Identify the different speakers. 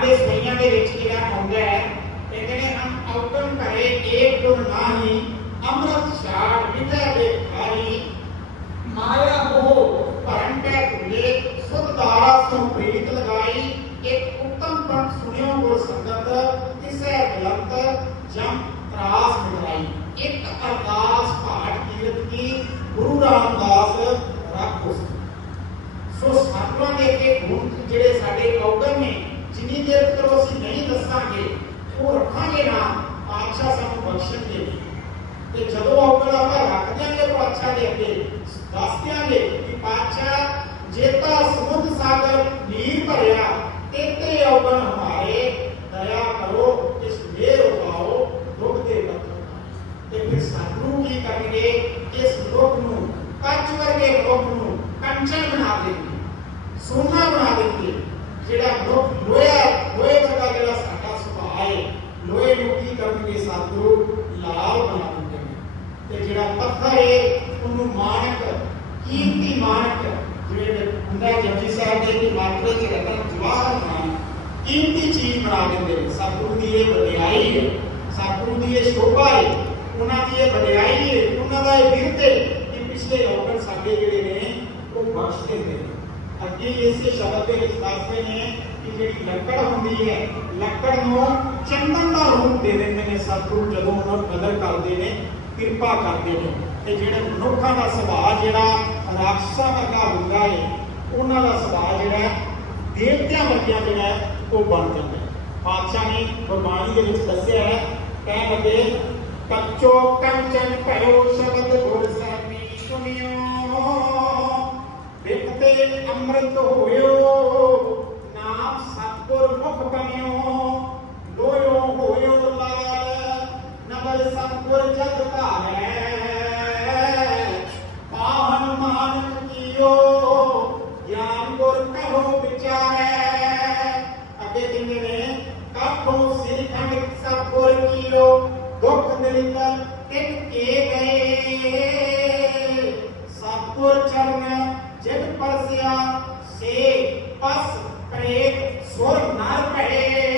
Speaker 1: ਦੇ ਸੋਈਆਂ ਦੇ ਵਿੱਚ ਜਿਹੜਾ ਆਉਂਦਾ ਹੈ ਕਹਿੰਦੇ ਨੇ ਹਮ ਔਗਣ ਕਰੇ ਏਕ ਗੁਣ ਨਾਹੀ ਅੰਮ੍ਰਿਤ ਛਾੜ, ਵਿਦਿਆ ਦੇ ਖਾਈ ਮਾਇਆ ਉਹ ਭਰਨ ਕੈ ਭੁਲੇ, ਸੁਧ ਦਾਰਾ ਸੋ ਪ੍ਰੀਤ ਲਗਾਈ, ਇੱਕ ਉੱਤਮ ਪੰਥ ਸੁਣਿਓ ਗੁਰ ਸੰਗਤ, ਤਿਸੈ ਗਲੰਤ ਜਮ ਤਰਾਸ ਮਿਲਾਈ। ਇੱਕ ਅਰਦਾਸ ਪਾਠ ਕੀਰਤ ਕੀ, ਗੁਰੂ ਰਾਮਦਾਸ ਰੱਖੋ ਸੋ ਸਾਧੂਆਂ ਦੇ ਕੇ ਗੁਣ ਜਿਹੜੇ ਸਾਡੇ ਔਗਣ ਨੇ ਜਿੰਨੀ ਦੇਰ ਤੱਕ ਅਸੀਂ ਨਹੀਂ ਦੱਸਾਂਗੇ, ਉਹ ਰੱਖਾਂਗੇ ਨਾ, ਪਾਤਸ਼ਾਹ ਸਾਨੂੰ ਬਖਸ਼ਣਗੇ ਤੇ ਜਦੋਂ ਔਗਣ ਆਪਾਂ ਰੱਖ ਦਿਆਂਗੇ ਪਾਤਸ਼ਾਹ ਦੇ ਅੱਗੇ, ਦੱਸ ਦਿਆਂਗੇ ਕਿ ਪਾਤਸ਼ਾਹ ਜੇਤਾ ਸਮੁੰਦ ਸਾਗਰ ਨੀਰ ਭਰਿਆ ਤੇਤੇ ਔਗਣ ਹਮਾਰੇ, ਦਇਆ ਕਰੋ, ਇਸ ਮੇਰ ਉਪਾਓ ਦੁੱਖ ਦੇ ਬੱਤੋ ਤੇ ਫਿਰ ਸਾਧੂ ਕੀ ਕਰਨਗੇ? ਇਸ ਲੋਕ ਨੂੰ, ਕੱਚ ਵਰਗੇ ਲੋਕ ਨੂੰ ਕੰਚਨ ਬਣਾ ਦੇਣਗੇ ਸੋਨਾ ਬਣਾ ਦੇਣਗੇ ਜਿਹੜਾ ਲੋਕ ਲੋਹਾ ਲੋਹੇ ਵਰਗਾ ਜਿਹੜਾ ਸਾਡਾ ਸੁਭਾਅ ਹੈ ਲੋਹੇ ਨੂੰ ਕੀ ਕਰਨਗੇ ਸਾਧੂ ਲਾਲ ਬਣਾ ਦਿੰਦੇ ਨੇ ਤੇ ਜਿਹੜਾ ਪੱਥਰ ਹੈ ਉਹਨੂੰ ਮਾਨਕ, ਕੀਮਤੀ ਮਾਨਕ, ਜਿਵੇਂ ਹੁੰਦਾ ਜਪਜੀ ਸਾਹਿਬ ਦੇ ਕਿ ਮਾਤਰੇ ਚ ਰਤਨ ਜਵਾਹਰ ਮਾਨ, ਕੀਮਤੀ ਚੀਜ਼ ਬਣਾ ਦਿੰਦੇ ਸਤਿਗੁਰੂ ਦੀ ਇਹ ਵਡਿਆਈ ਹੈ ਸਤਿਗੁਰੂ ਦੀ ਇਹ ਸ਼ੋਭਾ ਹੈ ਉਹਨਾਂ ਦੀ ਇਹ ਵਡਿਆਈ ਹੈ ਉਹਨਾਂ ਦਾ ਇਹ ਬਿਰਧ ਹੈ ਕਿ ਪਿਛਲੇ ਔਗਣ ਸਾਡੇ ਜਿਹੜੇ ਨੇ, ਉਹ ਬਖਸ਼ ਦਿੰਦੇ ਨੇ। ਅੱਗੇ ਇਸੇ ਸ਼ਬਦ ਦੇ ਵਿੱਚ ਦੱਸਦੇ ਨੇ ਕਿ ਜਿਹੜੀ ਲੱਕੜ ਹੁੰਦੀ ਹੈ ਲੱਕੜ ਨੂੰ ਚੰਦਨ ਦਾ ਰੂਪ ਦੇ ਦਿੰਦੇ ਨੇ ਸਤਿਗੁਰੂ ਜਦੋਂ ਉਹਨਾਂ ਕਦਰ ਕਰਦੇ ਨੇ ਕਿਰਪਾ ਕਰਦੇ ਨੇ ਤੇ ਜਿਹੜੇ ਮਨੁੱਖਾਂ ਦਾ ਸੁਭਾਅ ਜਿਹੜਾ ਰਾਖਸਾਂ ਵਰਗਾ ਹੁੰਦਾ ਹੈ ਉਹਨਾਂ ਦਾ ਸੁਭਾਅ ਜਿਹੜਾ ਦੇਵਤਿਆਂ ਵਰਗਾ ਜਿਹੜਾ ਹੈ, ਉਹ ਬਣ ਜਾਂਦਾ ਹੈ ਪਾਤਸ਼ਾਹ ਨੇ ਗੁਰਬਾਣੀ ਦੇ ਵਿੱਚ ਦੱਸਿਆ ਹੈ ਕਹਿ ਲੱਗੇ ਕੱਚੋ ਕੰਚਨ ਭਇਓ ਸ਼ਬਦ ਗੁਰ ਸਾਹਿਬੀ ਸੁਣਿਓ। ਬਿਕਤੇ ਅੰਮ੍ਰਿਤ ਹੋਇਓ ਗੁਰ ਜਗ ਭਾਵੈ ਆਹਨ ਮਾਨਕ ਕੀਓ ਗਿਆਨ ਗੁਰ ਕਹੋ ਵਿਚਾਰੈ ਅੱਗੇ ਕਹਿੰਦੇ ਨੇ ਕਾਹੋ ਸਿਖੰਡ ਸਭ ਗੁਰ ਕੀਓ ਦੁਖ ਨਿਰੰਤਰ ਤਿਨ ਕੇ ਗਏ ਸਭ ਗੁਰ ਚਰਨ ਜਿਨ ਪਰਸਿਆ ਸੇ ਪਸ ਪ੍ਰੇਤ ਸੁਰ ਨਰ ਭੜੇ।